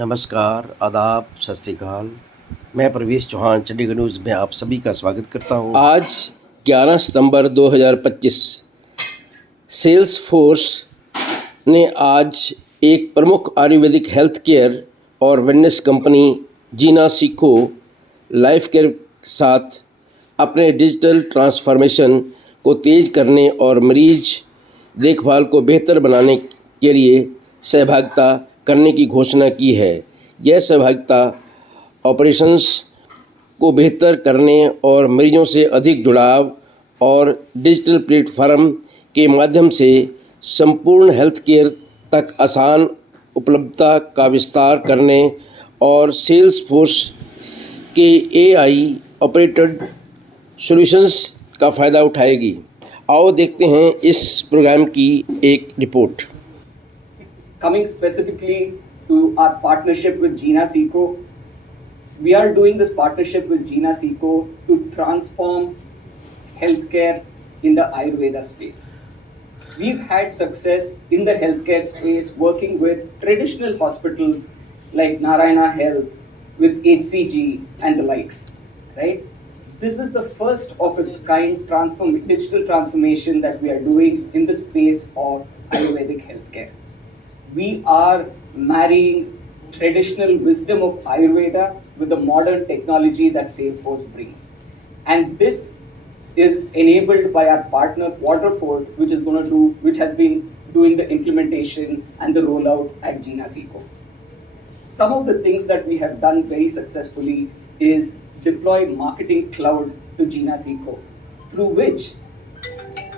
नमस्कार, आदाब, सत श्री अकाल। मैं प्रवेश चौहान चंडीगढ़ न्यूज़ में आप सभी का स्वागत करता हूं। आज 11 सितंबर 2025 सेल्स फोर्स ने आज एक प्रमुख आयुर्वेदिक हेल्थ केयर और वेलनेस कंपनी जीना सीको लाइफ केयर के साथ अपने डिजिटल ट्रांसफॉर्मेशन को तेज़ करने और मरीज देखभाल को बेहतर बनाने के लिए सहभागिता करने की घोषणा की है। यह सहभागिता ऑपरेशंस को बेहतर करने और मरीजों से अधिक जुड़ाव और डिजिटल प्लेटफॉर्म के माध्यम से संपूर्ण हेल्थ केयर तक आसान उपलब्धता का विस्तार करने और सेल्स फोर्स के AI ऑपरेटेड सॉल्यूशंस का फ़ायदा उठाएगी। आओ देखते हैं इस प्रोग्राम की एक report. Coming specifically to our partnership with Gina Seco, we are doing this partnership with Gina Seco to transform healthcare in the Ayurveda space. We've had success in the healthcare space working with traditional hospitals like Narayana Health, with HCG and the likes, right? This is the first of its kind digital transformation that we are doing in the space of Ayurvedic healthcare. We are marrying traditional wisdom of Ayurveda with the modern technology that Salesforce brings. And this is enabled by our partner Waterford, which has been doing the implementation and the rollout at Gina Seco. Some of the things that we have done very successfully is deploy Marketing Cloud to Gina Seco, through which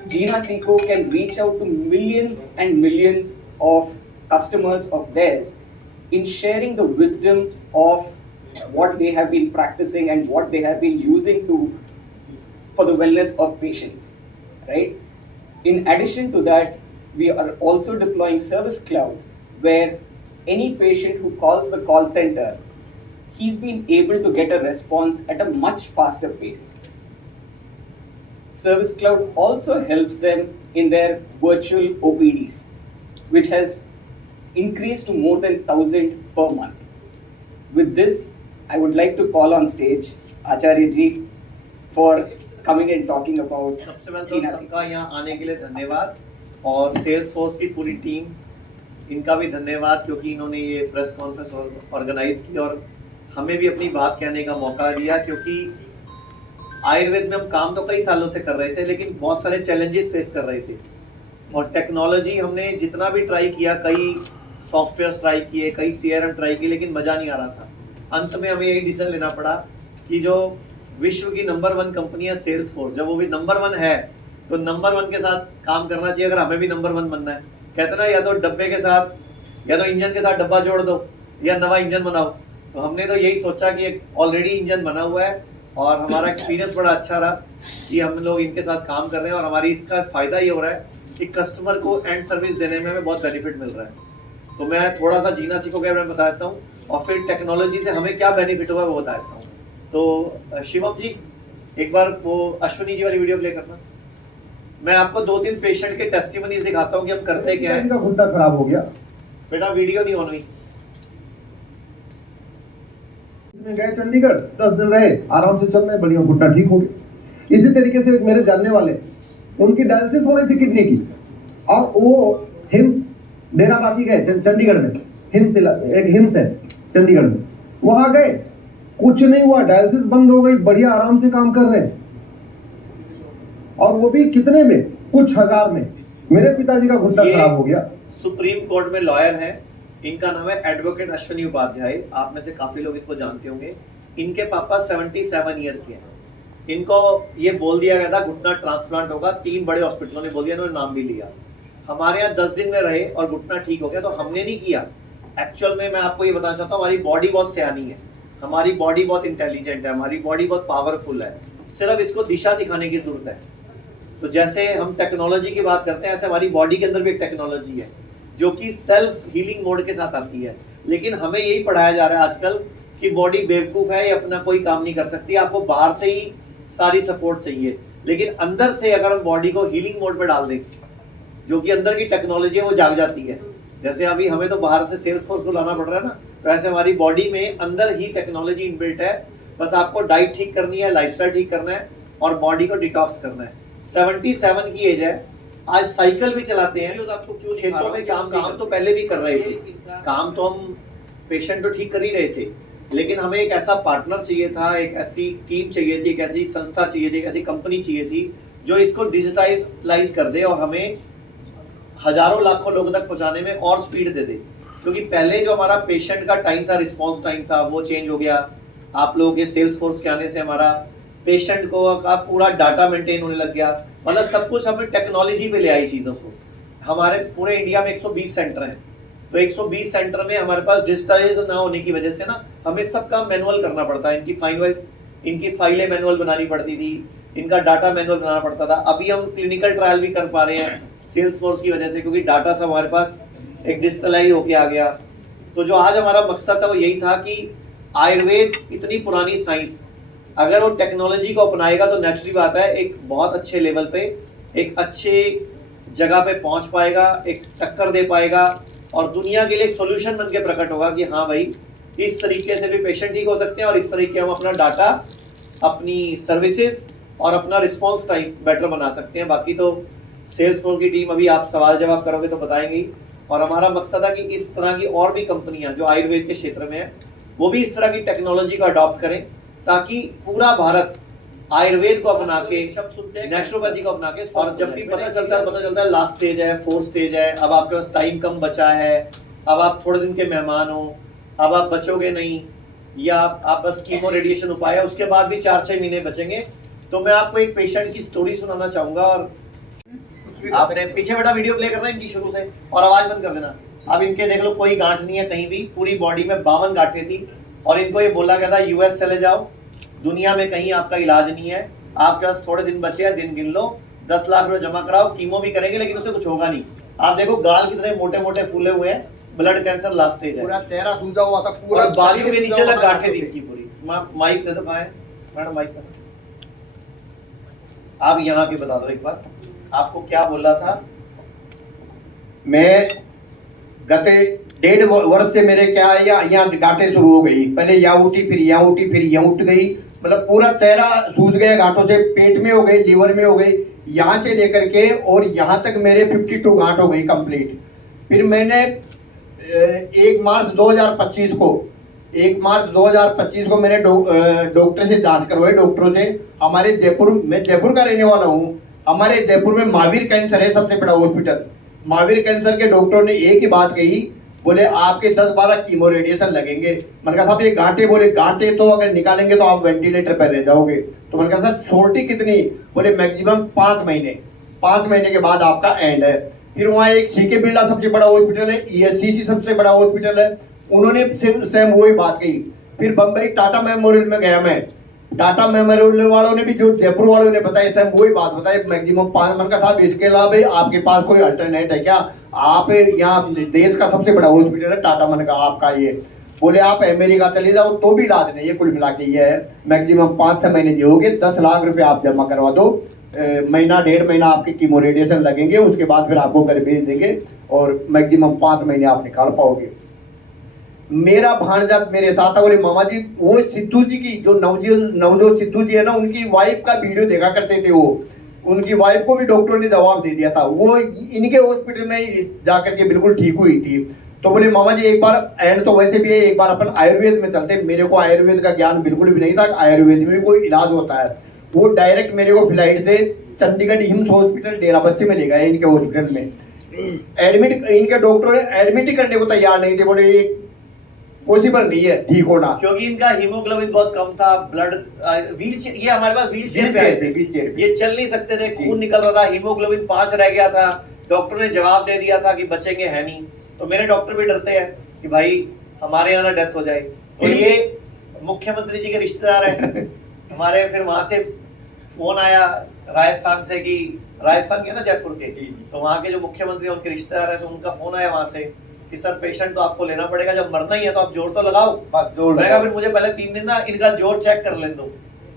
Gina Seco can reach out to millions and millions of customers of theirs in sharing the wisdom of what they have been practicing and what they have been using for the wellness of patients, right? In addition to that, we are also deploying Service Cloud, where any patient who calls the call center, he's been able to get a response at a much faster pace. Service Cloud also helps them in their virtual OPDs, which has increased to more than 1,000 per month. With this, I would like to call on stage Acharya ji for coming and talking about सबसे पहले Gina तो Seco. सबका यहाँ आने के लिए धन्यवाद और सेल्स फोर्स की पूरी टीम, इनका भी धन्यवाद क्योंकि इन्होंने ये प्रेस कॉन्फ्रेंस ऑर्गेनाइज की और हमें भी अपनी बात कहने का मौका दिया, क्योंकि आयुर्वेद में हम काम तो कई सालों से कर रहे थे लेकिन बहुत सारे चैलेंजेस फेस कर रहे थे और टेक्नोलॉजी हमने जितना भी ट्राई किया, कई सॉफ्टवेयर ट्राई किए, कई CRM ट्राई किए, लेकिन मज़ा नहीं आ रहा था। अंत में हमें यही डिसीजन लेना पड़ा कि जो विश्व की नंबर 1 कंपनी है सेल्स फोर्स, जब वो भी नंबर 1 है तो नंबर 1 के साथ काम करना चाहिए। अगर हमें भी नंबर 1 बनना है, कहते ना, या तो डब्बे के साथ या तो इंजन के साथ डब्बा जोड़ दो या नवा इंजन बनाओ। तो हमने तो यही सोचा कि एक ऑलरेडी इंजन बना हुआ है और हमारा एक्सपीरियंस बड़ा अच्छा रहा कि हम लोग इनके साथ काम कर रहे हैं और हमारी इसका फ़ायदा ये हो रहा है कि कस्टमर को एंड सर्विस देने में हमें बहुत बेनिफिट मिल रहा है। तो मैं थोड़ा सा जीना सीको के बारे में बता देता हूँ और फिर टेक्नोलॉजी से हमें क्या बेनिफिट हुआ है वो बता देता हूँ। तो शिवम जी, एक बार वो अश्विनी जी वाली वीडियो प्ले करना। मैं आपको 2-3 पेशेंट के टेस्टिमनीज दिखाता हूँ कि हम करते क्या है। इनका घुटना खराब हो गया, बेटा वीडियो नहीं ऑन हुई। इसमें गए चंडीगढ़, 10 दिन रहे, आराम से चल रहे, बढ़िया, घुटना ठीक हो गया। इसी तरीके से मेरे जानने वाले, उनकी डायलिसिस हो रही थी किडनी की और वो हिम्स डेराबासी गए चंडीगढ़ में, एक हिम्स है चंडीगढ़ में, वहां गए, कुछ नहीं हुआ, डायलिसिस बंद हो गई, बढ़िया आराम से काम कर रहे हैं और वो भी कितने में, कुछ हजार में। मेरे पिताजी का घुटना खराब हो गया। सुप्रीम कोर्ट में लॉयर है, इनका नाम है एडवोकेट अश्विनी उपाध्याय। आप में से काफी लोग इनको जानते होंगे। इनके पापा 77 ईयर के हैं। इनको ये बोल दिया गया था घुटना ट्रांसप्लांट होगा, 3 बड़े हॉस्पिटलों ने बोल दिया, इन्होंने नाम भी लिया। हमारे यहाँ 10 दिन में रहे और घुटना ठीक हो गया। तो हमने नहीं किया, एक्चुअल में मैं आपको ये बताना चाहता हूँ, हमारी बॉडी बहुत सयानी है, हमारी बॉडी बहुत इंटेलिजेंट है, हमारी बॉडी बहुत पावरफुल है, सिर्फ इसको दिशा दिखाने की जरूरत है। तो जैसे हम टेक्नोलॉजी की बात करते हैं, ऐसे हमारी बॉडी के अंदर भी एक टेक्नोलॉजी है जो कि सेल्फ हीलिंग मोड के साथ आती है। लेकिन हमें यही पढ़ाया जा रहा है आजकल कि बॉडी बेवकूफ़ है, ये अपना कोई काम नहीं कर सकती, आपको बाहर से ही सारी सपोर्ट चाहिए। लेकिन अंदर से अगर हम बॉडी को हीलिंग मोड पे डाल दें, जो कि अंदर की टेक्नोलॉजी है वो जाग जाती है। जैसे अभी हमें तो बाहर से सेल्स फोर्स को लाना पड़ रहा है ना, तो ऐसे हमारी बॉडी में अंदर ही टेक्नोलॉजी इनबिल्ट है, बस आपको डाइट ठीक करनी है, लाइफस्टाइल ठीक करना है और बॉडी को डिटॉक्स करना है। 77 की एज है, आज साइकिल भी चलाते हैं। आपको क्यों खेतों में काम तो पहले भी कर रहे थे, काम तो हम पेशेंट तो ठीक कर ही रहे थे, लेकिन हमें एक ऐसा पार्टनर चाहिए था, एक ऐसी टीम चाहिए थी, एक ऐसी संस्था चाहिए थी, एक ऐसी कंपनी चाहिए थी जो इसको डिजिटालाइज कर दे और हमें हजारों लाखों लोगों तक पहुंचाने में और स्पीड दे दे। क्योंकि पहले जो हमारा पेशेंट का टाइम था, रिस्पॉन्स टाइम था, वो चेंज हो गया। आप लोगों के सेल्स फोर्स के आने से हमारा पेशेंट को का पूरा डाटा मेंटेन होने लग गया, मतलब सब कुछ हमने टेक्नोलॉजी पे ले आई चीज़ों को। हमारे पूरे इंडिया में 120 सेंटर हैं, तो 120 सेंटर में हमारे पास डिजिटलाइजेशन ना होने की वजह से ना हमें सब काम मैनुअल करना पड़ता है। इनकी फाइलें मैनुअल बनानी पड़ती थी, इनका डाटा मैनुअल बनाना पड़ता था। अभी हम क्लिनिकल ट्रायल भी कर पा रहे हैं सेल्स फोर्स की वजह से, क्योंकि डाटा सब हमारे पास एक डिजिटलाइज होके आ गया। तो जो आज हमारा मकसद था वो यही था कि आयुर्वेद इतनी पुरानी साइंस अगर वो टेक्नोलॉजी को अपनाएगा तो नेचुरली बात है एक बहुत अच्छे लेवल पे, एक अच्छे जगह पे पहुंच पाएगा, एक टक्कर दे पाएगा और दुनिया के लिए एक सोल्यूशन बन के प्रकट होगा कि हाँ भाई इस तरीके से भी पेशेंट ठीक हो सकते हैं और इस तरीके हम अपना डाटा, अपनी सर्विसेज और अपना रिस्पॉन्स टाइम बेटर बना सकते हैं। बाकी तो सेल्स फोर्स की टीम अभी आप सवाल जवाब करोगे तो बताएंगी। और हमारा मकसद है कि इस तरह की और भी कंपनियां जो आयुर्वेद के क्षेत्र में है वो भी इस तरह की टेक्नोलॉजी को अडॉप्ट करें, ताकि पूरा भारत आयुर्वेद को अपना के, नेचुरोपैथी को अपना के, और जब भी पता चलता है लास्ट स्टेज है, 4th स्टेज है, अब आपके पास टाइम कम बचा है, अब आप थोड़े दिन के मेहमान हो, अब आप बचोगे नहीं, या आप बस कीमो रेडिएशन उपाय है, उसके बाद भी 4-6 महीने बचेंगे। तो मैं आपको एक पेशेंट की स्टोरी सुनाना चाहूंगा। और आपने पीछे बेटा वीडियो प्ले करना है इनकी शुरू से और आवाज बंद कर देना। अब इनके देख लो कोई गांठ नहीं है कहीं भी, पूरी बॉडी में 52 गांठें थी और इनको ये बोला गया था यूएस चले जाओ, दुनिया में कहीं आपका इलाज नहीं है, आपके पास थोड़े दिन बचे हैं, दिन गिन लो, 10 लाख रुपए जमा कराओ, कीमो भी करेंगे लेकिन उससे कुछ होगा नहीं। आप देखो गाल कितने मोटे मोटे फूले हुए हैं, ब्लड कैंसर लास्ट स्टेज है, पूरा चेहरा सूजा हुआ था, पूरा बाजू के नीचे लग गांठें थी इनकी पूरी। माइक दे दो, कहाँ है मैडम माइक दे दो। आप यहाँ के बता दो एक बार आपको क्या बोला था। मैं गत 1.5 वर्ष से मेरे क्या है यहाँ गांठें शुरू हो गई, पहले यहाँ उठी, फिर यहाँ उठी, फिर यहाँ उठ गई, मतलब पूरा चेहरा सूज गया गांठों से, पेट में हो गई, लीवर में हो गई, यहाँ से लेकर के और यहाँ तक मेरे 52 गांठ हो गई कंप्लीट। फिर मैंने 1 मार्च 2025 को मैंने डॉक्टर से जांच करवाई, डॉक्टरों से। हमारे जयपुर, मैं जयपुर का रहने वाला हूँ, हमारे जयपुर में महावीर कैंसर है सबसे बड़ा हॉस्पिटल। महावीर कैंसर के डॉक्टरों ने एक ही बात कही, बोले आपके 10-12 कीमो रेडिएशन लगेंगे। मैंने कहा साहब ये गांठें, बोले गांठें तो अगर निकालेंगे तो आप वेंटिलेटर पर रह जाओगे। तो मैंने कहा सर छोटी कितनी, बोले मैक्सिमम 5 महीने, 5 महीने के बाद आपका एंड है। फिर वहाँ एक सीके बिरला सबसे बड़ा हॉस्पिटल है, ESCC सबसे बड़ा हॉस्पिटल है, उन्होंने सेम वही बात कही। फिर बम्बई टाटा मेमोरियल में गया मैं, टाटा मेमोरियल वालों ने भी, जो जयपुर वालों ने बताया, सेम वही बात बताई, मैक्सिमम 5। मन का साहब इसके अलावा भाई आपके पास कोई अल्टरनेट है क्या, आप यहाँ देश का सबसे बड़ा हॉस्पिटल है टाटा, मन का आपका ये, बोले आप अमेरिका चले जाओ तो भी इलाज नहीं है, कुल मिला के ये है मैक्सिमम 5-6 महीने जियोगे, 10 लाख रुपए आप जमा करवा दो, महीना 1.5 महीना आपके कीमो रेडिएशन लगेंगे, उसके बाद फिर आपको घर भेज देंगे और मैक्सिमम 5 महीने आप निकाल पाओगे। मेरा भांजा मेरे साथ था, बोले मामा जी वो सिद्धू जी की, जो नवजोत सिद्धू जी है ना, उनकी वाइफ का वीडियो देखा करते थे वो, उनकी वाइफ को भी डॉक्टरों ने जवाब दे दिया था, वो इनके हॉस्पिटल में जाकर के बिल्कुल ठीक हुई थी। तो बोले मामा जी एक बार, एंड तो वैसे भी है, एक बार अपन आयुर्वेद में चलते। मेरे को आयुर्वेद का ज्ञान बिल्कुल भी नहीं था, आयुर्वेद में भी कोई इलाज होता है। वो डायरेक्ट मेरे को फ्लाइट से चंडीगढ़ हिम्स हॉस्पिटल डेराबस्सी में ले गए, इनके हॉस्पिटल में एडमिट। इनके डॉक्टर एडमिट ही करने को तैयार नहीं थे, बोले ये पॉसिबल नहीं है ठीक होना, क्योंकि इनका हीमोग्लोबिन बहुत कम था, ब्लड व्हीलचेयर, ये हमारे पास व्हीलचेयर पे आए थे, ये चल नहीं सकते थे, खून निकल रहा था, हीमोग्लोबिन 5 रह गया था। डॉक्टर ने जवाब दे दिया था कि बचेंगे है नहीं। तो मेरे डॉक्टर भी डरते हैं कि भाई हमारे यहाँ ना डेथ हो जाए। तो ये मुख्यमंत्री जी के रिश्तेदार हैं हमारे। फिर वहां से फोन आया राजस्थान से, कि राजस्थान के ना जयपुर के, तो वहाँ के जो मुख्यमंत्री उनके रिश्तेदार हैं, तो उनका फोन आया वहां से कि सर पेशेंट तो आपको लेना पड़ेगा, जब मरना ही है तो आप जोर तो लगाओ। बस जोर मैं कहा फिर मुझे पहले 3 दिन ना इनका जोर चेक कर लेने दो,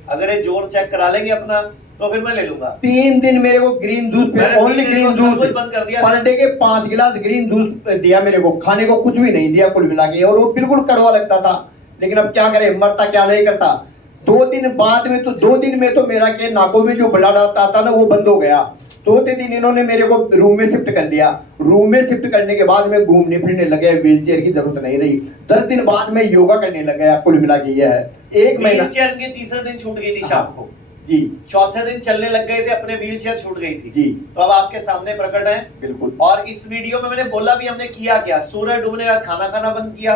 अगर ये जोर चेक करा लेंगे अपना तो फिर मैं ले लूंगा। 3 दिन मेरे को ग्रीन जूस पे, मैंने ओनली 3 दिन ग्रीन को सब कुछ जूस बंद कर दिया। पर डे के 5 गिलास ग्रीन जूस दिया मेरे को, खाने को कुछ भी नहीं दिया कुल मिला के, और वो बिल्कुल कड़वा लगता था। लेकिन अब क्या करे, मरता क्या नहीं करता। 2 दिन बाद में तो 2 दिन में तो मेरा के नाकों में जो ब्लड आता था ना वो बंद हो गया। 2 दिन इन्होंने मेरे को रूम में शिफ्ट कर दिया। रूम में शिफ्ट करने के बाद में घूमने फिरने लगे, व्हील चेयर की जरूरत नहीं रही। 10 दिन बाद में योगा करने लग गया। कुल मिला के यह है 1 महीना। व्हील चेयर के तीसरे दिन छूट गई थी शाम को जी, चौथे दिन चलने लग गए थे, अपने व्हील चेयर छूट गई थी जी। तो अब आपके सामने प्रकट है। बिल्कुल। और इस वीडियो में मैंने बोला भी हमने किया क्या, सूरज डूबने के बाद खाना खाना बंद किया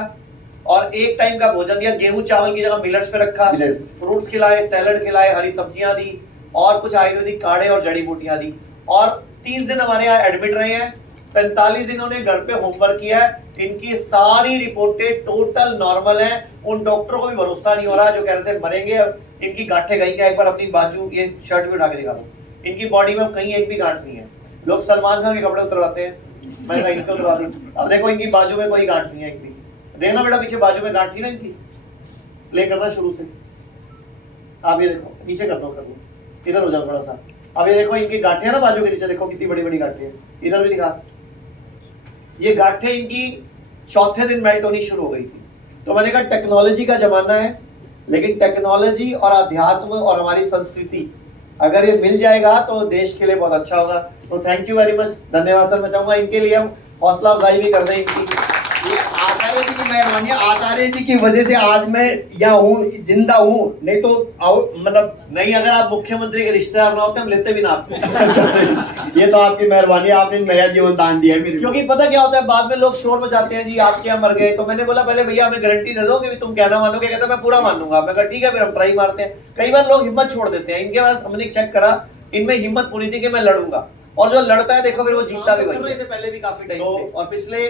और एक टाइम का भोजन दिया, गेहूं चावल की जगह मिलेट्स पे रखा, फ्रूट्स खिलाए, सैलड खिलाए, हरी सब्जियां दी और कुछ आयुर्वेदिक काढ़े और जड़ी बूटियां दी। और 30 दिन हमारे यहाँ एडमिट रहे हैं, 45 दिन इन्होंने घर पे होमवर्क किया है। इनकी सारी रिपोर्टें टोटल नॉर्मल हैं। उन डॉक्टरों को भी भरोसा नहीं हो रहा जो कह रहे थे मरेंगे। इनकी गांठें गई क्या, एक बार अपनी बाजू ये शर्ट भी उठा के दिखा दो, इनकी बॉडी में कहीं एक भी गांठ नहीं है। लोग सलमान खान के कपड़े उतरवाते हैं, मैं कहीं इनके उतरवा दी। अब देखो इनकी बाजू में कोई गांठ नहीं है एक भी। देखना बेटा पीछे बाजू में गांठ थी ना इनकी, प्ले करना शुरू से। आप ये देखो नीचे कर दो, इधर हो जाओ थोड़ा सा। अब ये देखो इनकी गांठें है ना बाजू के नीचे, देखो कितनी बड़ी बड़ी गांठें हैं। इधर भी दिखा, ये गांठें इनकी चौथे दिन मेल्ट होनी शुरू हो गई थी। तो मैंने कहा टेक्नोलॉजी का जमाना है, लेकिन टेक्नोलॉजी और अध्यात्म और हमारी संस्कृति अगर ये मिल जाएगा तो देश के लिए बहुत अच्छा होगा। तो थैंक यू वेरी मच, धन्यवाद सर। मैं चाहूंगा इनके लिए हम हौसला अफजाई भी कर दें इनकी। ये आचार्य जी की मेहरबानी है, आचार्य जी की वजह से आज मैं यहाँ हूँ, जिंदा हूँ। नहीं तो मतलब नहीं, अगर आप मुख्यमंत्री के रिश्तेदार ना होते हम लेते भी ना आपको। ये तो आपकी मेहरबानी है, आपने नया जीवन दान दिया है मेरे को। क्योंकि पता क्या होता है, बाद में लोग शोर मचाते हैं जी आपके यहाँ मर गए। तो मैंने बोला पहले भैया हमें गारंटी दे दो कि तुम कहना मानोगे। कहते मैं पूरा मान लूंगा। मैं कहा ठीक है, फिर हम ट्राई मारते हैं। कई बार लोग हिम्मत छोड़ देते हैं। इनके पास हमने चेक करा, इनमें हिम्मत पूरी थी कि मैं लड़ूंगा, और जो लड़ता है देखो फिर वो जीतता भी वही है। पहले भी काफी टाइम से, और पिछले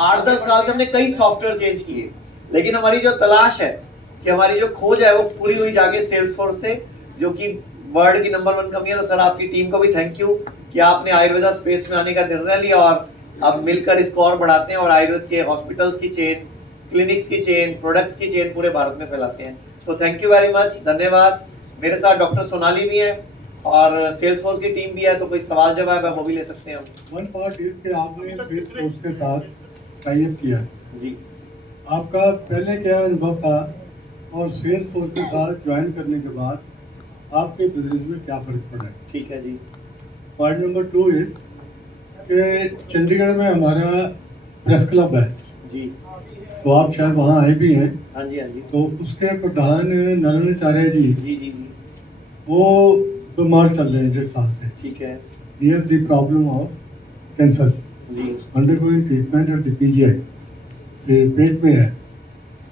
8-10 साल से हमने कई सॉफ्टवेयर चेंज किए। लेकिन हमारी जो तलाश है कि हमारी जो खोज है वो पूरी हुई जाके सेल्सफोर्स से, जो कि वर्ल्ड की नंबर 1 कंपनी है। तो सर आपकी टीम को भी थैंक यू कि आपने आयुर्वेदा स्पेस में आने का निर्णय लिया और अब मिलकर इसको और बढ़ाते हैं और आयुर्वेद के हॉस्पिटल्स की चेन, क्लिनिक्स की चेन, प्रोडक्ट्स की चेन पूरे भारत में फैलाते हैं। तो थैंक यू वेरी मच, धन्यवाद। मेरे साथ डॉक्टर सोनाली भी है और सेल्सफोर्स की टीम भी है, तो कोई सवाल जवाब है वो भी ले सकते हैं हम। वन पार्ट इज के आपने सेल्सफोर्स के साथ टाई अप किया जी, आपका पहले क्या अनुभव था और सेल्सफोर्स के साथ ज्वाइन करने के बाद आपके बिजनेस में क्या फर्क पड़ा है? ठीक है जी। पॉइंट नंबर 2 इज कि चंडीगढ़ में हमारा प्रेस क्लब है जी, तो आप शायद वहाँ आए भी हैं। हाँ जी, हाँ जी, तो उसके प्रधान नरनाचार्य जी जी जी जी, वो बीमार चल रहे हैं 1.5 साल से। ठीक है he has the problem of cancer, जी, undergoing treatment at the PGI, पेट में है।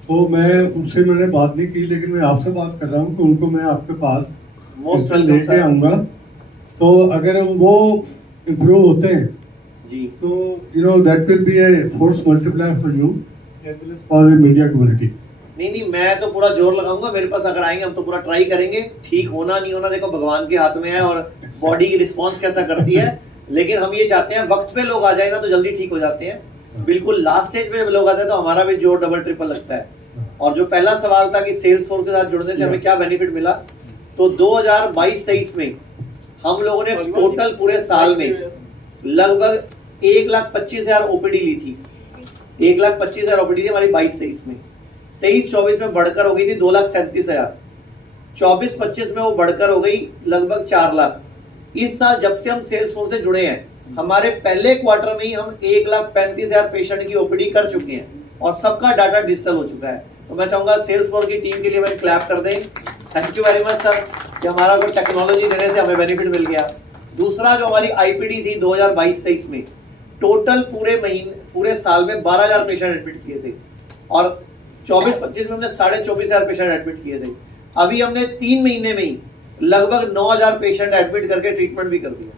तो मैंने बात नहीं की, लेकिन मैं आपसे बात कर रहा हूँ कि उनको मैं आपके पास मोस्ट लेके आऊँगा। तो अगर वो इम्प्रूव होते हैं जी, तो you know that will be a force multiplier for you for the media community. नहीं, मैं तो पूरा जोर लगाऊंगा। मेरे पास अगर आएंगे हम तो पूरा ट्राई करेंगे। ठीक होना नहीं होना देखो भगवान के हाथ में है और बॉडी की रिस्पॉन्स कैसा करती है। लेकिन हम ये चाहते हैं वक्त पे लोग आ जाए ना तो जल्दी ठीक हो जाते हैं। बिल्कुल लास्ट स्टेज पे जब लोग आते हैं तो हमारा भी जोर डबल ट्रिपल लगता है। और जो पहला सवाल था कि सेल्सफोर्स के साथ जुड़ने से हमें क्या बेनिफिट मिला, तो 2022-23 में हम लोगों ने टोटल पूरे साल में लगभग 1,25,000 ओपीडी ली थी। 1,25,000 ओपीडी थी हमारी 22-23 में। 23-24 में बढ़कर हो गई थी 2,37,000। 24-25 में वो बढ़कर हो गई लगभग 4 लाख। इस साल जब से हम सेल्सफोर्स से जुड़े हैं, हमारे पहले क्वार्टर में ही हम 1,35,000 पेशेंट की ओपीडी कर चुके हैं और सबका डाटा डिजिटल हो चुका है। तो मैं चाहूंगा सेल्सफोर्स की टीम के लिए मैं क्लैप कर दें। Thank you very much sir कि हमारा को टेक्नोलॉजी देने से हमें बेनिफिट मिल गया। दूसरा जो हमारी आईपीडी थी 2022-23 में, टोटल पूरे साल में 12,000 पेशेंट एडमिट किए थे और 24-25 में हमने 24,500 पेशेंट एडमिट किए थे। अभी हमने 3 महीने में ही लगभग 9,000 पेशेंट एडमिट करके ट्रीटमेंट भी कर दिया।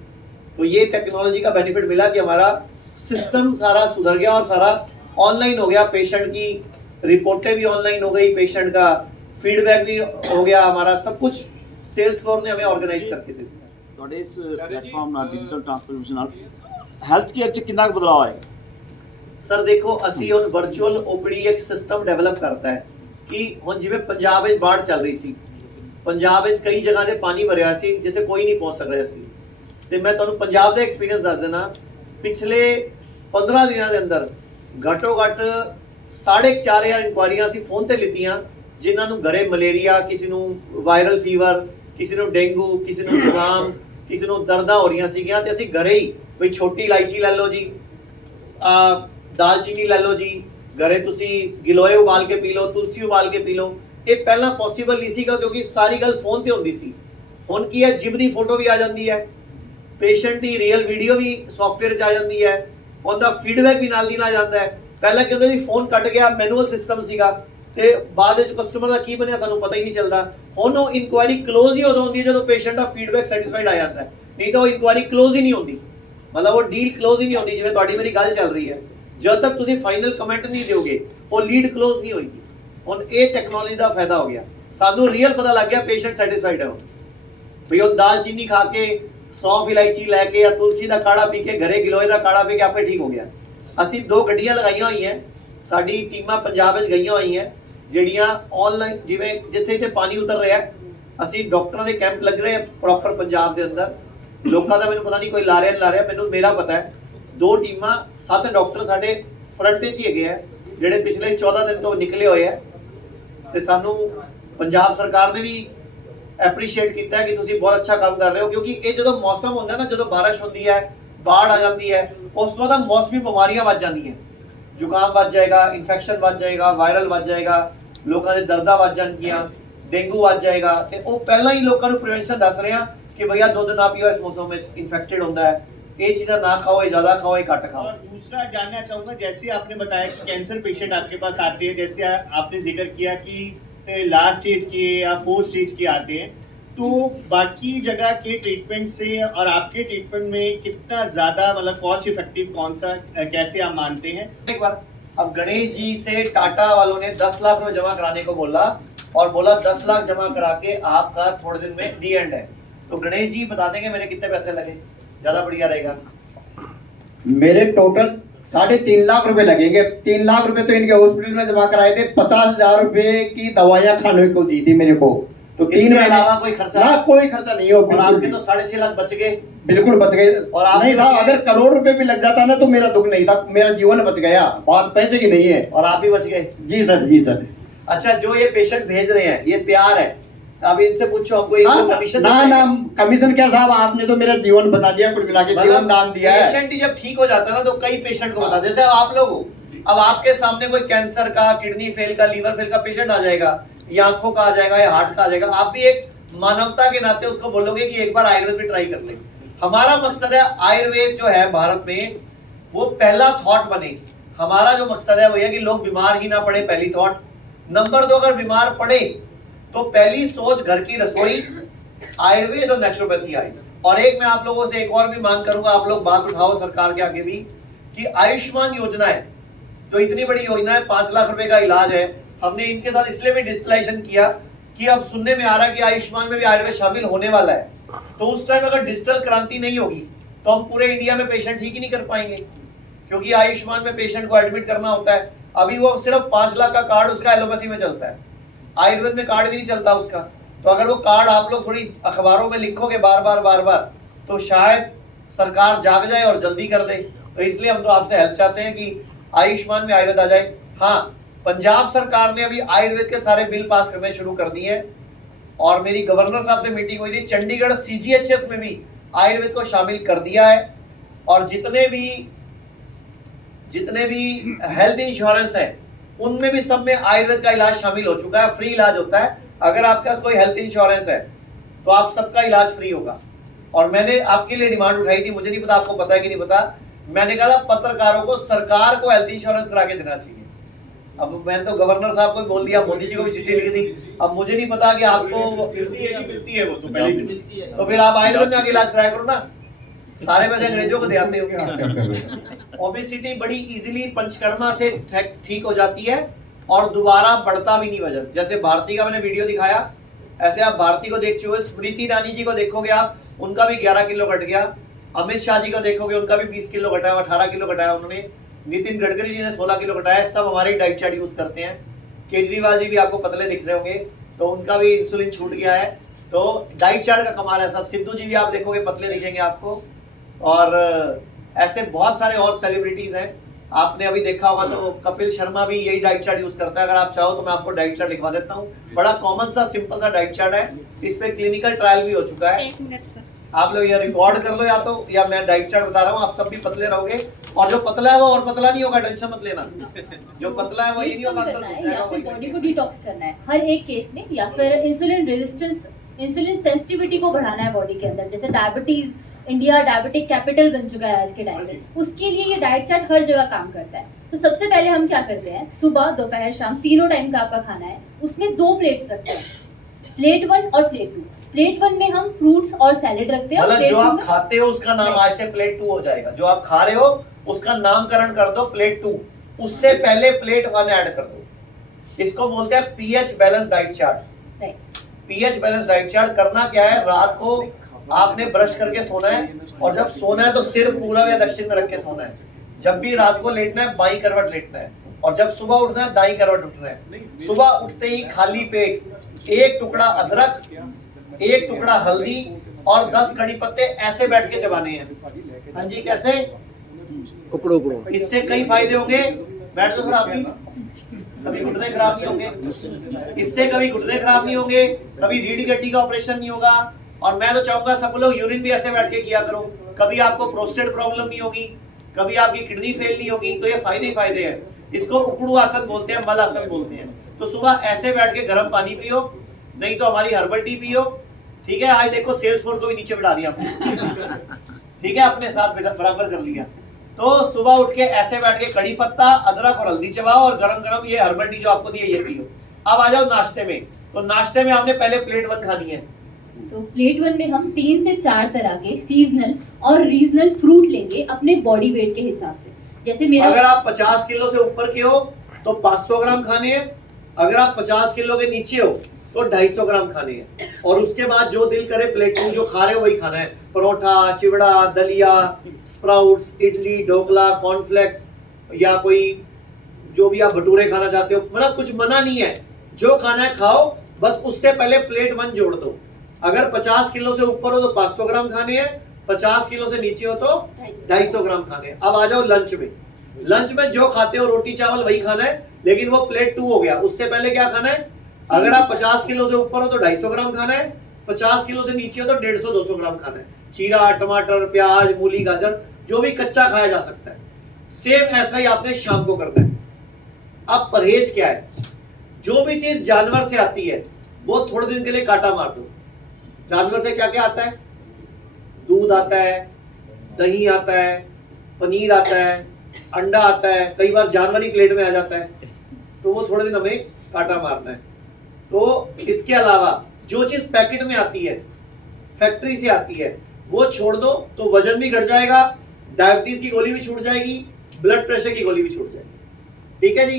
तो ये टेक्नोलॉजी का बेनिफिट मिला कि हमारा सिस्टम सारा सुधर गया और सारा ऑनलाइन हो गया। पेशेंट की रिपोर्टें भी ऑनलाइन हो गई, पेशेंट का फीडबैक भी हो गया, हमारा सब कुछ सेल्सफोर्स ने हमें ऑर्गेनाइज करके दे दिया। ਤੁਹਾਡੇ ਇਸ ਪਲੇਟਫਾਰਮ ਨਾਲ ਡਿਜੀਟਲ ਟ੍ਰਾਂਸਫਰਮੇਸ਼ਨ ਨਾਲ ਹੈਲਥ ਕੇਅਰ 'ਚ ਕਿੰਨਾ ਕੁ ਬਦਲਾਅ ਆਇਆ? ਸਰ ਦੇਖੋ ਅਸੀਂ ਹੁਣ ਵਰਚੁਅਲ ਓਪੀਡੀ ਇੱਕ ਸਿਸਟਮ ਡਿਵੈਲਪ ਕਰਤਾ ਹੈ ਕਿ ਹੁਣ ਜਿਵੇਂ ਪੰਜਾਬ ਵਿੱਚ ਬਾੜ ਚੱਲ ਰਹੀ ਸੀ ਪੰਜਾਬ ਵਿੱਚ ਕਈ ਜਗ੍ਹਾ ਤੇ ਪਾਣੀ ਭਰਿਆ ਸੀ ਜਿੱਥੇ ਕੋਈ ਨਹੀਂ ਪਹੁੰਚ ਸਕਦਾ ਸੀ। ਤੇ ਮੈਂ ਤੁਹਾਨੂੰ ਪੰਜਾਬ ਦਾ ਐਕਸਪੀਰੀਅੰਸ ਦੱਸ ਦੇਣਾ, ਪਿਛਲੇ 15 ਦਿਨਾਂ ਦੇ ਅੰਦਰ ਘੱਟੋ ਘੱਟ 4,500 ਇਨਕੁਆਇਰੀਆਂ ਅਸੀਂ ਫੋਨ ਤੇ ਲਿੱਤੀਆਂ, ਜਿਨ੍ਹਾਂ ਨੂੰ ਘਰੇ ਮਲੇਰੀਆ, ਕਿਸੇ ਨੂੰ ਵਾਇਰਲ ਫੀਵਰ, ਕਿਸੇ ਨੂੰ ਡੇਂਗੂ, ਕਿਸੇ ਨੂੰ ਜ਼ੁਕਾਮ, ਕਿਸੇ ਨੂੰ ਦਰਦਾਂ ਹੋ ਰਹੀਆਂ ਸੀਗੀਆਂ, ਤੇ ਅਸੀਂ ਘਰੇ ਹੀ ਕੋਈ ਛੋਟੀ ਇਲਾਇਚੀ ਲੈ ਲਓ ਜੀ, ਦਾਲਚੀਨੀ ਲੈ ਲਓ ਜੀ, ਘਰੇ ਤੁਸੀਂ ਗਿਲੋਏ ਉਬਾਲ ਕੇ ਪੀ ਲਓ, ਤੁਲਸੀ ਉਬਾਲ ਕੇ ਪੀ ਲਓ। ਇਹ ਪਹਿਲਾਂ ਪੋਸੀਬਲ ਨਹੀਂ ਸੀਗਾ ਕਿਉਂਕਿ ਸਾਰੀ ਗੱਲ ਫੋਨ ਤੇ ਹੁੰਦੀ ਸੀ। ਹੁਣ ਕੀ ਹੈ, ਜਿਬ ਦੀ ਫੋਟੋ ਵੀ ਆ ਜਾਂਦੀ ਹੈ, ਪੇਸ਼ੈਂਟ ਦੀ ਰੀਅਲ ਵੀਡੀਓ ਵੀ ਸੌਫਟਵੇਅਰ 'ਚ ਆ ਜਾਂਦੀ ਹੈ, ਉਹਦਾ ਫੀਡਬੈਕ ਵੀ ਨਾਲ ਦੀ ਨਾਲ ਜਾਂਦਾ ਹੈ। ਪਹਿਲਾਂ ਕੀ ਹੁੰਦਾ ਸੀ, ਫੋਨ ਕੱਟ ਗਿਆ, ਮੈਨੂਅਲ ਸਿਸਟਮ ਸੀਗਾ, ਤੇ ਬਾਅਦ ਵਿੱਚ ਕਸਟਮਰ ਦਾ ਕੀ ਬਣਿਆ ਸਾਨੂੰ ਪਤਾ ਹੀ ਨਹੀਂ ਚੱਲਦਾ। ਹੁਣ ਉਹ ਇਨਕੁਆਇਰੀ ਕਲੋਜ਼ ਹੀ ਉਦੋਂ ਹੁੰਦੀ ਹੈ ਜਦੋਂ ਪੇਸ਼ੈਂਟ ਦਾ ਫੀਡਬੈਕ ਸੈਟੀਸਫਾਈਡ ਆ ਜਾਂਦਾ ਹੈ, ਨਹੀਂ ਤਾਂ ਉਹ ਇਨਕੁਆਇਰੀ ਕਲੋਜ਼ ਹੀ ਨਹੀਂ ਹੁੰਦੀ, ਮਤਲਬ ਉਹ ਡੀਲ ਕਲੋਜ਼ ਹੀ ਨਹੀਂ ਹੁੰਦੀ। ਜਿਵੇਂ ਤੁਹਾਡੀ ਮੇਰੀ ਗੱਲ ਚੱਲ ਰਹੀ ਹੈ, ਜਦ ਤੱਕ ਤੁਸੀਂ ਫਾਈਨਲ ਕਮੈਂਟ ਨਹੀਂ ਦਿਓਗੇ ਉਹ ਲੀਡ ਕਲੋਜ਼ ਨਹੀਂ ਹੋਏਗੀ। ਹੁਣ ਇਹ ਟੈਕਨੋਲੋਜੀ ਦਾ ਫਾਇਦਾ ਹੋ ਗਿਆ, ਸਾਨੂੰ ਰੀਅਲ ਪਤਾ ਲੱਗ ਗਿਆ ਪੇਸ਼ੈਂਟ ਸੈਟੀਸਫਾਈਡ ਹੈ ਵੀ ਉਹ ਦਾਲਚੀਨੀ ਖਾ ਕੇ, सौंफ इलायची लैके या तुलसी का काढ़ा पी के, घरे गिलोए का काढ़ा पी के आपे ठीक हो गया। ਅਸੀਂ 2 ਗੱਡੀਆਂ ਲਗਾਈਆਂ ਹੋਈਆਂ, ਸਾਡੀ ਟੀਮਾਂ ਪੰਜਾਬ ਵਿੱਚ ਗਈਆਂ ਹੋਈਆਂ ਜਿਹੜੀਆਂ ਆਨਲਾਈਨ, ਜਿਵੇਂ ਜਿੱਥੇ ਜਿੱਥੇ ਪਾਣੀ ਉਤਰ ਰਿਹਾ ਅਸੀਂ ਡਾਕਟਰਾਂ ਦੇ ਕੈਂਪ ਲੱਗ ਰਹੇ ਆ ਪ੍ਰੋਪਰ ਪੰਜਾਬ ਦੇ ਅੰਦਰ। ਲੋਕਾਂ ਦਾ ਮੈਨੂੰ ਪਤਾ ਨਹੀਂ ਕੋਈ ਲਾ ਰਿਹਾ ਨਹੀਂ ਲਾ ਰਿਹਾ, ਮੈਨੂੰ ਮੇਰਾ ਪਤਾ ਹੈ 2 ਟੀਮਾਂ 7 ਡਾਕਟਰ ਸਾਡੇ ਫਰੰਟ 'ਚ ਹੀ ਹੈਗੇ ਆ ਜਿਹੜੇ ਪਿਛਲੇ 14 ਦਿਨ ਤੋਂ ਨਿਕਲੇ ਹੋਏ ਆ, ਤੇ ਸਾਨੂੰ ਪੰਜਾਬ ਸਰਕਾਰ ਨੇ ਵੀ ਐਪਰੀਸ਼ੀਏਟ ਕੀਤਾ ਹੈ ਕਿ ਤੁਸੀਂ ਬਹੁਤ ਅੱਛਾ ਕੰਮ ਕਰ ਰਹੇ ਹੋ। ਕਿਉਂਕਿ ਇਹ ਜਦੋਂ ਮੌਸਮ ਹੁੰਦਾ ਨਾ, ਜਦੋਂ ਬਾਰਿਸ਼ ਹੁੰਦੀ ਹੈ, ਬਾੜ ਆ ਜਾਂਦੀ ਹੈ, ਉਸ ਤੋਂ ਬਾਅਦ ਮੌਸਮੀ ਬਿਮਾਰੀਆਂ ਵੱਧ ਜਾਂਦੀਆਂ, ਜ਼ੁਕਾਮ ਵੱਧ ਜਾਏਗਾ, ਇਨਫੈਕਸ਼ਨ ਵੱਧ ਜਾਏਗਾ, ਵਾਇਰਲ ਵੱਧ ਜਾਏਗਾ, ਲੋਕਾਂ ਦੇ ਦਰਦਾਂ ਵੱਧ ਜਾਣਗੀਆਂ, ਡੇਂਗੂ ਵੱਧ ਜਾਏਗਾ। ਤੇ ਉਹ ਪਹਿਲਾਂ ਹੀ ਲੋਕਾਂ ਨੂੰ ਪ੍ਰੀਵੈਂਸ਼ਨ ਦੱਸ ਰਹੇ ਆ ਕਿ ਭਈਆ ਦੁੱਧ ਨਾ ਪੀਓ, ਇਸ ਮੌਸਮ ਵਿੱਚ ਇਨਫੈਕਟਡ ਹੁੰਦਾ ਹੈ, ये चीज़ें ना खाओ, ये ज़्यादा खाओ, ये घट खाओ। और दूसरा जानना चाहूँगा, जैसे आपने बताया कि कैंसर पेशेंट आपके पास आते हैं, जैसे आपने जिक्र किया कि लास्ट स्टेज के या 4th स्टेज के आते हैं, तो बाकी जगह के ट्रीटमेंट से और आपके ट्रीटमेंट में कितना ज़्यादा मतलब कॉस्ट इफेक्टिव कौन सा, कैसे आप मानते हैं? एक बार अब गणेश जी से टाटा वालों ने 10 लाख रुपए जमा कराने को बोला और बोला 10 लाख जमा करा के आपका थोड़े दिन में डी एंड है। तो गणेश जी बता देंगे मेरे कितने पैसे लगे, ज्यादा बढ़िया रहेगा। मेरे टोटल 3.5 लाख रुपए लगेंगे। 3 लाख रुपए तो इनके हॉस्पिटल में जमा कराए थे, 50,000 रुपए की दवाइयाँ खाने को दी थी मेरे को। तो 3 महीने अलावा कोई खर्चा ना, कोई खर्चा नहीं हो। और आपके तो 6.5 लाख बच गए, बिल्कुल बच गए। और आप नहीं साहब, अगर करोड़ रुपए भी लग जाता ना तो मेरा दुख नहीं था, मेरा जीवन बच गया, बात पैसे की नहीं है। और आप भी बच गए। जी सर, जी सर। अच्छा, जो ये पेशेंट भेज रहे हैं, ये प्यार है, अब इनसे पूछो हमको इनको कमीशन ना कमीशन क्या साहब, आपने तो मेरा जीवन बचा दिया, कुल मिला के जीवन दान दिया है। पेशेंट ही जब ठीक हो जाता है ना तो कई पेशेंट को बता, जैसे अब आप लोग हो, अब आपके सामने कोई कैंसर का, किडनी फेल का, लीवर फेल का पेशेंट आ जाएगा, या आंखों का आ जाएगा, या हार्ट का आ जाएगा, आप भी एक मानवता के नाते उसको बोलोगे कि एक बार आयुर्वेद भी ट्राई कर ले। हमारा मकसद है आयुर्वेद जो है भारत में वो पहला थॉट बने। हमारा जो मकसद है वो है कि लोग बीमार ही ना पड़े, पहली थॉट। नंबर 2, अगर बीमार पड़े तो पहली सोच घर की रसोई, आयुर्वेद और नेचुरोपैथी आए। और एक मैं आप लोगों से एक और भी मांग करूंगा, आप लोग बात उठाओ सरकार के आगे भी, कि आयुष्मान योजना है जो इतनी बड़ी योजना है, 5 लाख रुपए का इलाज है, हमने इनके साथ इसलिए भी डिजिटलाइजेशन किया कि अब सुनने में आ रहा है कि आयुष्मान में भी आयुर्वेद शामिल होने वाला है। तो उस टाइम अगर डिजिटल क्रांति नहीं होगी तो हम पूरे इंडिया में पेशेंट ठीक ही नहीं कर पाएंगे, क्योंकि आयुष्मान में पेशेंट को एडमिट करना होता है। अभी वो सिर्फ 5 लाख का कार्ड उसका एलोपैथी में चलता है, आयुर्वेद में कार्ड भी नहीं चलता उसका। तो अगर वो कार्ड आप लोग थोड़ी अखबारों में लिखोगे बार बार तो शायद सरकार जाग जाए और जल्दी कर दे। तो इसलिए हम तो आपसे हेल्प चाहते हैं कि आयुष्मान में आयुर्वेद आ जाए। हाँ, पंजाब सरकार ने अभी आयुर्वेद के सारे बिल पास करने शुरू कर दिए हैं, और मेरी गवर्नर साहब से मीटिंग हुई थी, चंडीगढ़ CGHS में भी आयुर्वेद को शामिल कर दिया है। और जितने भी हेल्थ इंश्योरेंस है उनमें भी सब में आयुर्वेद का इलाज शामिल हो चुका है, फ्री इलाज होता है। अगर आपके पास कोई हेल्थ इंश्योरेंस है तो आप सबका इलाज फ्री होगा। और मैंने आपके लिए डिमांड उठाई थी, मुझे नहीं पता आपको पता है कि नहीं पता, मैंने कहा था पत्रकारों को सरकार को हेल्थ इंश्योरेंस करा के देना चाहिए। अब मैंने तो गवर्नर साहब को बोल दिया, मोदी जी को भी चिट्ठी लिखी थी, अब मुझे नहीं पता कि आपको मिलती है वो तो पहले मिलती है, तो फिर आप आयुर्वेद में आके इलाज कराया करो ना, सारे पैसे अंग्रेजों को दे आते हो। ओबेसिटी बड़ी इजीली पंचकर्मा से ठीक हो जाती है और दोबारा बढ़ता भी नहीं वजन। जैसे भारती का मैंने वीडियो दिखाया, ऐसे आप भारती को देख चुके हो, स्मृति ईरानी जी को देखोगे आप, उनका भी 11 किलो घट गया। अमित शाह जी को देखोगे, उनका भी 20 किलो घटाया, 18 किलो घटाया उन्होंने। नितिन गडकरी जी ने 16 किलो घटाया। सब हमारी डाइट चार्ट यूज करते हैं। केजरीवाल जी भी आपको पतले दिख रहे होंगे। तो उनका भी इंसुलिन छूट गया है। तो डाइट चार्ट का कमाल है सर। सिद्धू जी भी आप देखोगे पतले दिखेंगे आपको, और ऐसे बहुत सारे और सेलिब्रिटीज हैं। आपने अभी देखा होगा तो कपिल शर्मा भी यही डाइट चार्ट यूज करता है। अगर आप चाहो तो मैं आपको डाइट चार्ट लिखवा देता हूँ। बड़ा कॉमन सा सिंपल सा डाइट चार्ट है, इस पे क्लिनिकल ट्रायल भी हो चुका है। 1 मिनट सर। आप लोग ये रिकॉर्ड कर लो, या तो या मैं डाइट चार्ट बता रहा हूँ, आप सब भी पतले रहोगे। और जो पतला है वो और पतला नहीं होगा, टेंशन मत लेना। जो पतला है वो ये नहीं होगा, अंदर करना घुस है जाएगा या फिर वही। बॉडी को डिटॉक्स करना है हर एक केस में, या फिर इंसुलिन रेजिस्टेंस, इंसुलिन सेंसिटिविटी को बढ़ाना है बॉडी के अंदर। जैसे डायबिटीज, इंडिया डायबिटिक कैपिटल बन चुका है आज के टाइम में, उसके लिए ये डाइट चार्ट हर जगह काम करता है। तो सबसे पहले हम क्या करते हैं, सुबह दोपहर शाम तीनों टाइम का आपका खाना है, उसमें 2 प्लेट्स रखते हैं, प्लेट 1 और प्लेट 2। प्लेट 1 में हम फ्रूट्स और सैलेड रखते हैं, और मतलब प्लेट जो 2 आप में खाते हो उसका नाम आज से प्लेट 2 हो जाएगा। जो आप खा रहे हो उसका नामकरण कर दो प्लेट 2, उससे पहले प्लेट 1 ऐड कर दो। इसको बोलते हैं pH balance diet chart. PH balance diet chart करना क्या है, रात को आपने ब्रश करके सोना है, और जब सोना है तो सिर पूरब या दक्षिण में रख के सोना है। जब भी रात को लेटना है बाई करवट लेटना है, और जब सुबह उठना है दाई करवट उठना है। सुबह उठते ही खाली पेट 1 टुकड़ा अदरक, 1 टुकड़ा हल्दी और 10 कड़ी पत्ते ऐसे बैठ के चबाने हैं। हाँ जी, कैसे? उकड़ो उकड़ो। इससे कई फायदे होंगे। बैठ जाओ सर आप भी। कभी घुटने खराब नहीं होंगे इससे, कभी घुटने खराब नहीं होंगे, कभी रीढ़ की हड्डी का ऑपरेशन नहीं होगा। और मैं तो चाहूंगा सब लोग यूरिन भी ऐसे बैठ के किया करो। कभी आपको प्रोस्टेट प्रॉब्लम नहीं होगी, कभी आपकी किडनी फेल नहीं होगी। तो ये फायदे ही फायदे हैं। इसको उकड़ू आसन बोलते हैं, मल आसन बोलते हैं। तो सुबह ऐसे बैठ के गर्म पानी पियो, नहीं तो हमारी हर्बल टी पियो। ठीक है, आज देखो सेल्स फोर्स को भी नीचे बिठा दिया हमने। ठीक है, अपने साथ बराबर कर लिया। तो सुबह उठ के ऐसे बैठ के कड़ी पत्ता, अदरक और हल्दी चबाओ, और गरम गरम ये हर्बल टी जो आपको दी है ये पियो। अब आ जाओ नाश्ते में। तो नाश्ते में आपने पहले प्लेट 1 खानी है। तो प्लेट 1 में हम 3 से 4 तरह के सीजनल और रीजनल फ्रूट लेंगे अपने बॉडी वेट के हिसाब से। जैसे मेरा, अगर आप 50 किलो से ऊपर के हो तो 500 ग्राम खाने हैं। अगर आप 50 किलो के नीचे हो तो 250 ग्राम खाने हैं। और उसके बाद जो दिल करे प्लेट 2 जो खा रहे हो वही खाना है। परोठा, चिवड़ा, दलिया, स्प्राउट्स, इडली, ढोकला, कॉर्नफ्लेक्स, या कोई जो भी आप भटूरे खाना चाहते हो, मतलब कुछ मना नहीं है। जो खाना है खाओ, बस उससे पहले प्लेट 1 जोड़ दो। अगर 50 किलो से ऊपर हो तो 500 ग्राम खाने हैं, 50 किलो से नीचे हो तो 250 ग्राम खाने हैं। अब आ जाओ लंच में। लंच में जो खाते हो रोटी चावल वही खाना है, लेकिन वो प्लेट 2 हो गया। उससे पहले क्या खाना है, अगर आप 50 किलो से ऊपर हो तो 250 ग्राम खाना है, 50 किलो से नीचे हो तो 150-200 ग्राम खाना है। खीरा, टमाटर, प्याज, मूली, गाजर, जो भी कच्चा खाया जा सकता है। सेम ऐसा ही आपने शाम को करना है। अब परहेज क्या है, जो भी चीज जानवर से आती है वो थोड़े दिन के लिए काटा मार दो। जानवर से क्या क्या आता है, दूध आता है, दही आता है, पनीर आता है, अंडा आता है, कई बार जानवर ही प्लेट में आ जाता है, तो वो थोड़े दिन हमें काटा मारना है। तो इसके अलावा जो चीज पैकेट में आती है, फैक्ट्री से आती है, वो छोड़ दो तो वजन भी घट जाएगा, डायबिटीज की गोली भी छूट जाएगी, ब्लड प्रेशर की गोली भी छूट जाएगी। ठीक है जी।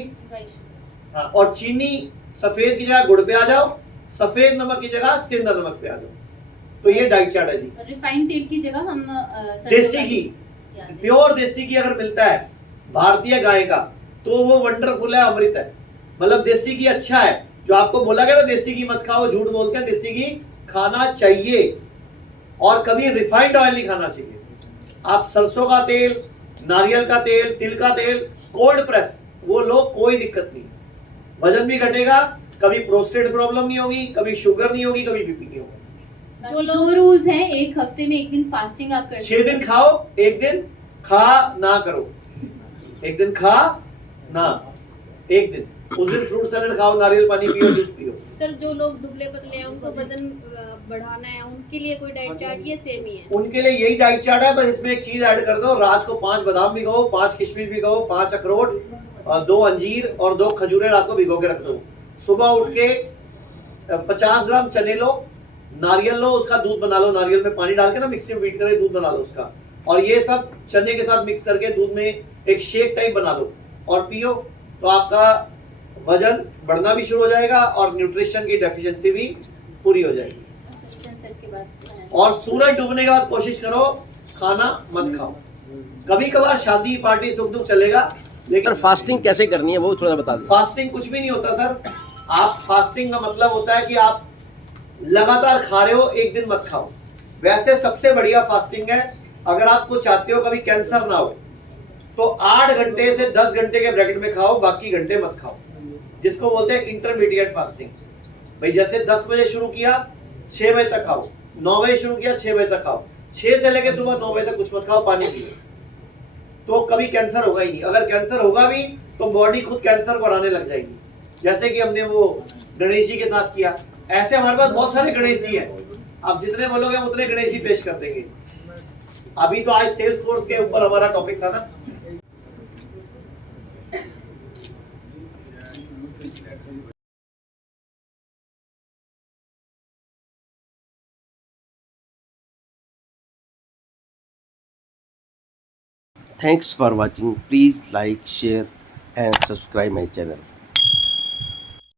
हाँ, और चीनी सफेद की जगह गुड़ पे आ जाओ, सफेद नमक की जगह सिंधा नमक पे आ जाओ। तो ये डाइट चार्ट है जी। रिफाइंड तेल की जगह हम देसी घी, प्योर देसी घी अगर मिलता है भारतीय गाय का तो वो वंडरफुल है, अमृत है। मतलब देसी घी अच्छा है। जो आपको बोला गया ना देसी घी मत खाओ, झूठ बोलते हैं। देसी घी खाना चाहिए, और कभी रिफाइंड ऑयल नहीं खाना चाहिए। आप सरसों का तेल, नारियल का तेल, तिल का तेल, कोल्ड प्रेस वो लो, कोई दिक्कत नहीं। वजन भी घटेगा, कभी प्रोस्टेट प्रॉब्लम नहीं होगी, कभी शुगर नहीं होगी, कभी बीपी नहीं होगा। जो 2 रूल्स हैं, एक हफ्ते में 1 दिन फास्टिंग आप कर 6 दिन खाओ, 1 दिन खा ना करो। 1 दिन खा ना, 1 दिन उस दिन फ्रूट सैलेड खाओ, नारियल पानी पियो, जूस पियो। सर जो लोग दुबले पतले हैं उनको वजन बढ़ाना है, उनके लिए कोई डाइट चार्ट ये सेम ही है? उनके लिए यही डाइट चार्ट है, बस इसमें एक चीज ऐड कर दो। रात को 5 बादाम भिगो, 5 किशमिश भिगो, 5 अखरोट, 2 अंजीर और 2 खजूरें रात को भिगो के रख दो। सुबह उठ के 50 ग्राम चने लो, नारियल लो, उसका दूध बना लो, नारियल में पानी डाल के ना मिक्सी में बीट करके दूध बना लो उसका, और ये सब चने के साथ मिक्स करके दूध में एक शेक टाइप बना लो और पियो। तो आपका वजन बढ़ना भी शुरू हो जाएगा और न्यूट्रिशन की डेफिशिएंसी भी पूरी हो जाएगी। और सूरज डूबने के बाद कोशिश करो खाना मत खाओ। कभी कभार शादी पार्टी सुख दुख चलेगा, लेकिन फास्टिंग कैसे करनी है वो थोड़ा बता दो। फास्टिंग कुछ भी नहीं होता सर। आप फास्टिंग का मतलब होता है कि आप लगातार खा रहे हो, एक दिन मत खाओ। वैसे सबसे बढ़िया फास्टिंग है, अगर आपको चाहते हो कभी कैंसर ना हो तो 8 घंटे से 10 घंटे के ब्रैकेट में खाओ, बाकी घंटे मत खाओ, जिसको बोलते हैं इंटरमीडिएट फास्टिंग। भाई जैसे 10 बजे शुरू किया 6 बजे तक खाओ, 9 बजे शुरू किया 6 बजे तक खाओ, 6 से लेकर सुबह 9 बजे तक कुछ मत खाओ, पानी पिए, तो कभी कैंसर होगा ही नहीं। अगर कैंसर होगा भी तो बॉडी खुद कैंसर को हराने लग जाएगी, जैसे कि हमने वो गणेश जी के साथ किया। ऐसे हमारे पास बहुत सारे गणेश जी हैं, आप जितने बोलोगे हम उतने गणेश जी पेश कर देंगे। अभी तो आज सेल्स फोर्स के ऊपर हमारा टॉपिक था ना। Thanks for watching. Please like, share and subscribe my channel.